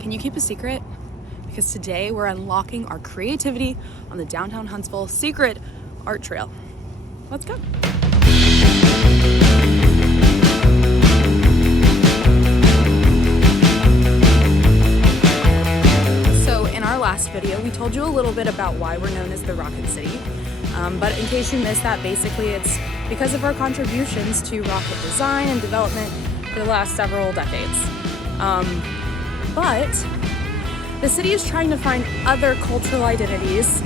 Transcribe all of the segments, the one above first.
Can you keep a secret? Because today we're unlocking our creativity on the downtown Huntsville secret art trail. Let's go. So in our last video, we told you a little bit about why we're known as the Rocket City. But in case you missed that, basically it's because of our contributions to rocket design and development for the last several decades. But the city is trying to find other cultural identities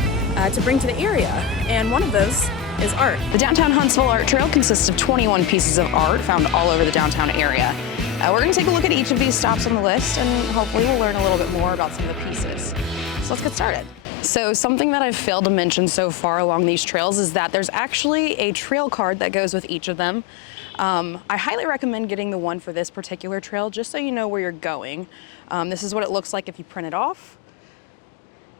to bring to the area, and one of those is art. The Downtown Huntsville Art Trail consists of 21 pieces of art found all over the downtown area. We're going to take a look at each of these stops on the list, and hopefully we'll learn a little bit more about some of the pieces. So let's get started. So something that I've failed to mention so far along these trails is that there's actually a trail card that goes with each of them. I highly recommend getting the one for this particular trail just so you know where you're going. This is what it looks like if you print it off.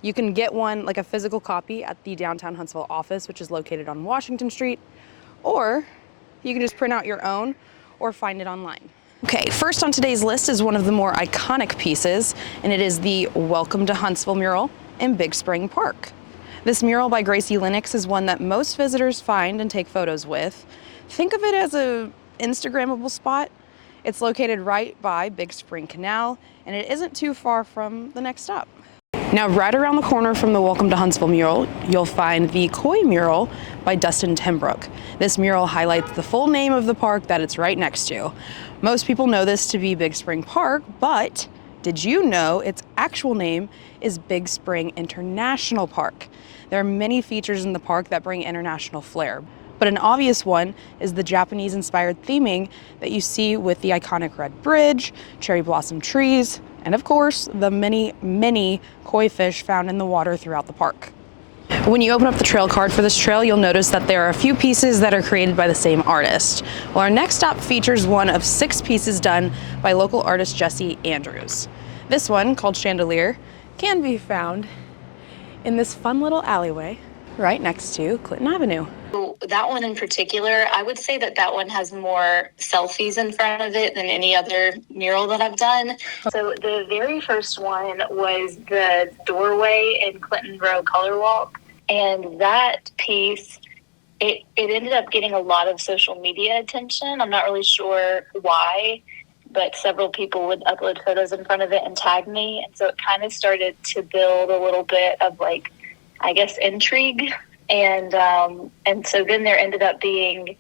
You can get one, like a physical copy, at the Downtown Huntsville office, which is located on Washington Street, or you can just print out your own or find it online. Okay, first on today's list is one of the more iconic pieces, and it is the Welcome to Huntsville mural in Big Spring Park. This mural by Gracie Lennox is one that most visitors find and take photos with. Think of it as a Instagrammable spot. It's located right by Big Spring Canal, and it isn't too far from the next stop. Now, right around the corner from the Welcome to Huntsville mural, you'll find the Koi mural by Dustin Timbrook. This mural highlights the full name of the park that it's right next to. Most people know this to be Big Spring Park, but did you know its actual name is Big Spring International Park? There are many features in the park that bring international flair, but an obvious one is the Japanese-inspired theming that you see with the iconic red bridge, cherry blossom trees, and of course, the many, many koi fish found in the water throughout the park. When you open up the trail card for this trail, you'll notice that there are a few pieces that are created by the same artist. Well, our next stop features one of 6 pieces done by local artist Jesse Andrews. This one, called Chandelier, can be found in this fun little alleyway right next to Clinton Avenue. That one in particular, I would say that one has more selfies in front of it than any other mural that I've done. So the very first one was the doorway in Clinton Row Color Walk. And that piece, it ended up getting a lot of social media attention. I'm not really sure why, but several people would upload photos in front of it and tag me. And so it kind of started to build a little bit of, like, I guess, intrigue. And so then there ended up being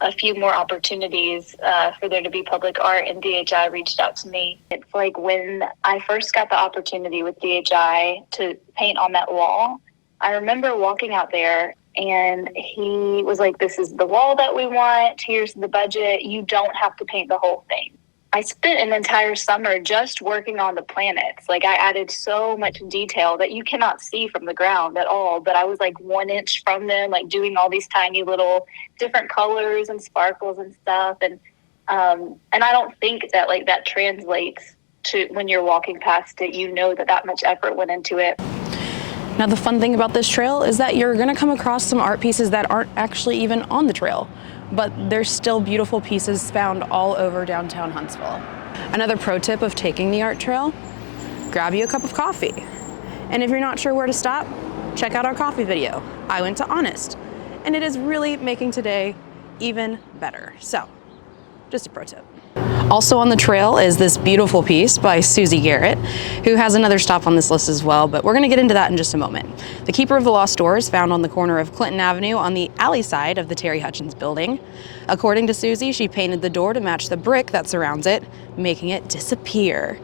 a few more opportunities for there to be public art, and DHI reached out to me. It's like when I first got the opportunity with DHI to paint on that wall, I remember walking out there and he was like, "This is the wall that we want. Here's the budget. You don't have to paint the whole thing." I spent an entire summer just working on the planets. Like, I added so much detail that you cannot see from the ground at all, but I was like 1 inch from them, like doing all these tiny little different colors and sparkles and stuff. And I don't think that, like, that translates to when you're walking past it, you know that much effort went into it. Now, the fun thing about this trail is that you're gonna come across some art pieces that aren't actually even on the trail, but there's still beautiful pieces found all over downtown Huntsville. Another pro tip of taking the art trail, grab you a cup of coffee. And if you're not sure where to stop, check out our coffee video. I went to Honest, and it is really making today even better. So, just a pro tip. Also on the trail is this beautiful piece by Susie Garrett, who has another stop on this list as well, but we're gonna get into that in just a moment. The Keeper of the Lost Door is found on the corner of Clinton Avenue on the alley side of the Terry Hutchins building. According to Susie, she painted the door to match the brick that surrounds it, making it disappear,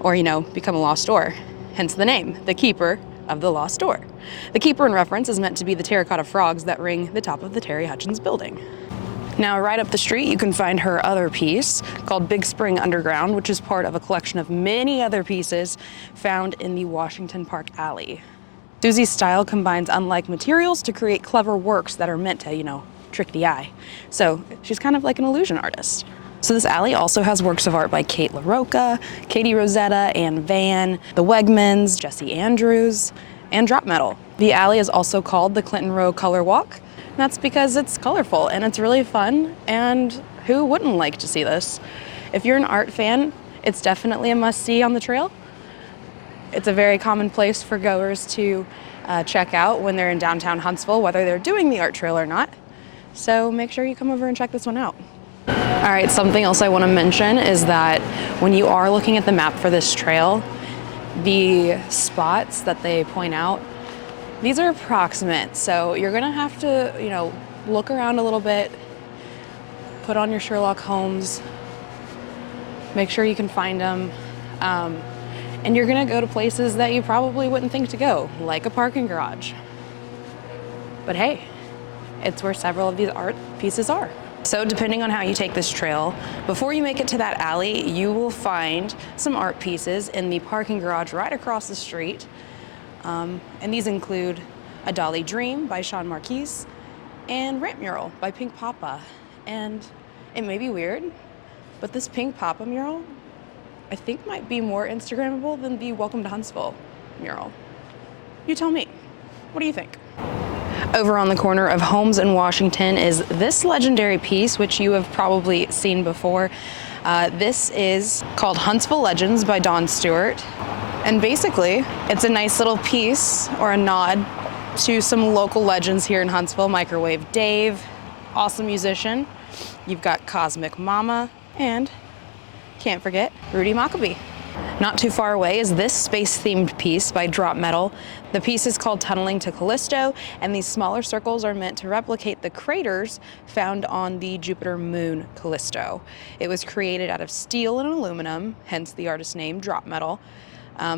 or, become a lost door. Hence the name, the Keeper of the Lost Door. The Keeper in reference is meant to be the terracotta frogs that ring the top of the Terry Hutchins building. Now, right up the street, you can find her other piece called Big Spring Underground, which is part of a collection of many other pieces found in the Washington Park alley. Susie's style combines unlike materials to create clever works that are meant to, trick the eye. So she's kind of like an illusion artist. So this alley also has works of art by Kate LaRocca, Katie Rosetta, Ann Van, the Wegmans, Jesse Andrews, and Drop Metal. The alley is also called the Clinton Row Color Walk. That's because it's colorful and it's really fun, and who wouldn't like to see this? If you're an art fan, it's definitely a must-see on the trail. It's a very common place for goers to check out when they're in downtown Huntsville, whether they're doing the art trail or not. So make sure you come over and check this one out. All right, something else I want to mention is that when you are looking at the map for this trail, the spots that they point out, these are approximate. So you're gonna have to, look around a little bit, put on your Sherlock Holmes, make sure you can find them. And you're gonna go to places that you probably wouldn't think to go, like a parking garage. But hey, it's where several of these art pieces are. So depending on how you take this trail, before you make it to that alley, you will find some art pieces in the parking garage right across the street. And these include A Dolly Dream by Sean Marquise and Ramp Mural by Pink Papa. And it may be weird, but this Pink Papa mural, I think might be more Instagrammable than the Welcome to Huntsville mural. You tell me, what do you think? Over on the corner of Holmes and Washington is this legendary piece, which you have probably seen before. This is called Huntsville Legends by Dawn Stewart. And basically, it's a nice little piece or a nod to some local legends here in Huntsville. Microwave Dave, awesome musician. You've got Cosmic Mama, and can't forget Rudy Maccabee. Not too far away is this space-themed piece by Drop Metal. The piece is called Tunneling to Callisto, and these smaller circles are meant to replicate the craters found on the Jupiter moon Callisto. It was created out of steel and aluminum, hence the artist name Drop Metal.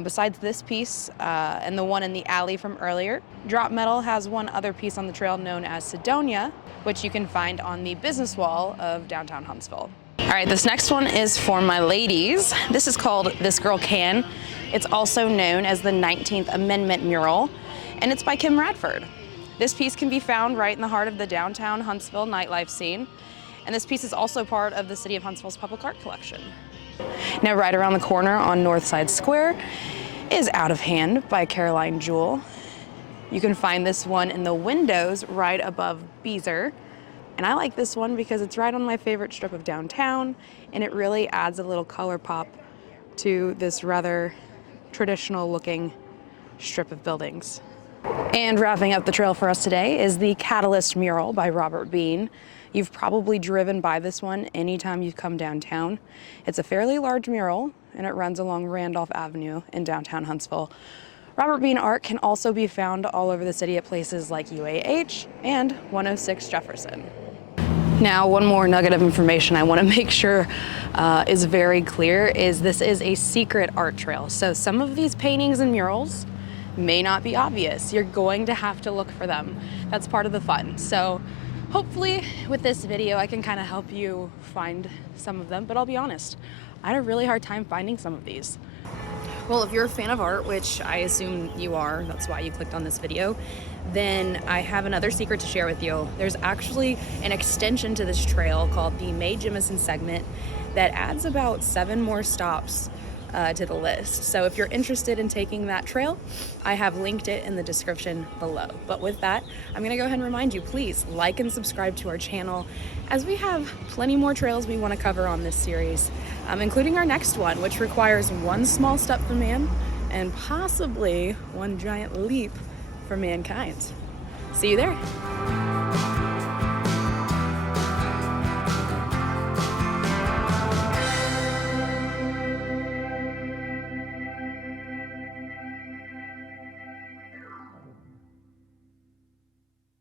Besides this piece and the one in the alley from earlier, Drop Metal has one other piece on the trail known as Sidonia, which you can find on the business wall of downtown Huntsville. All right, this next one is for my ladies. This is called This Girl Can. It's also known as the 19th Amendment mural, and it's by Kim Radford. This piece can be found right in the heart of the downtown Huntsville nightlife scene, and this piece is also part of the City of Huntsville's public art collection. Now, right around the corner on Northside Square is Out of Hand by Caroline Jewell. You can find this one in the windows right above Beezer. And I like this one because it's right on my favorite strip of downtown, and it really adds a little color pop to this rather traditional looking strip of buildings. And wrapping up the trail for us today is the Catalyst mural by Robert Bean. You've probably driven by this one anytime you've come downtown. It's a fairly large mural, and it runs along Randolph Avenue in downtown Huntsville. Robert Bean art can also be found all over the city at places like UAH and 106 Jefferson. Now, one more nugget of information I want to make sure is very clear is this is a secret art trail. So some of these paintings and murals may not be obvious. You're going to have to look for them. That's part of the fun. So hopefully with this video, I can kind of help you find some of them, but I'll be honest, I had a really hard time finding some of these. Well, if you're a fan of art, which I assume you are, that's why you clicked on this video, then I have another secret to share with you. There's actually an extension to this trail called the Mae Jemison segment that adds about 7 more stops to the list. So if you're interested in taking that trail, I have linked it in the description below. But with that, I'm gonna go ahead and remind you, please like and subscribe to our channel, as we have plenty more trails we wanna cover on this series, including our next one, which requires one small step for man and possibly one giant leap for mankind. See you there.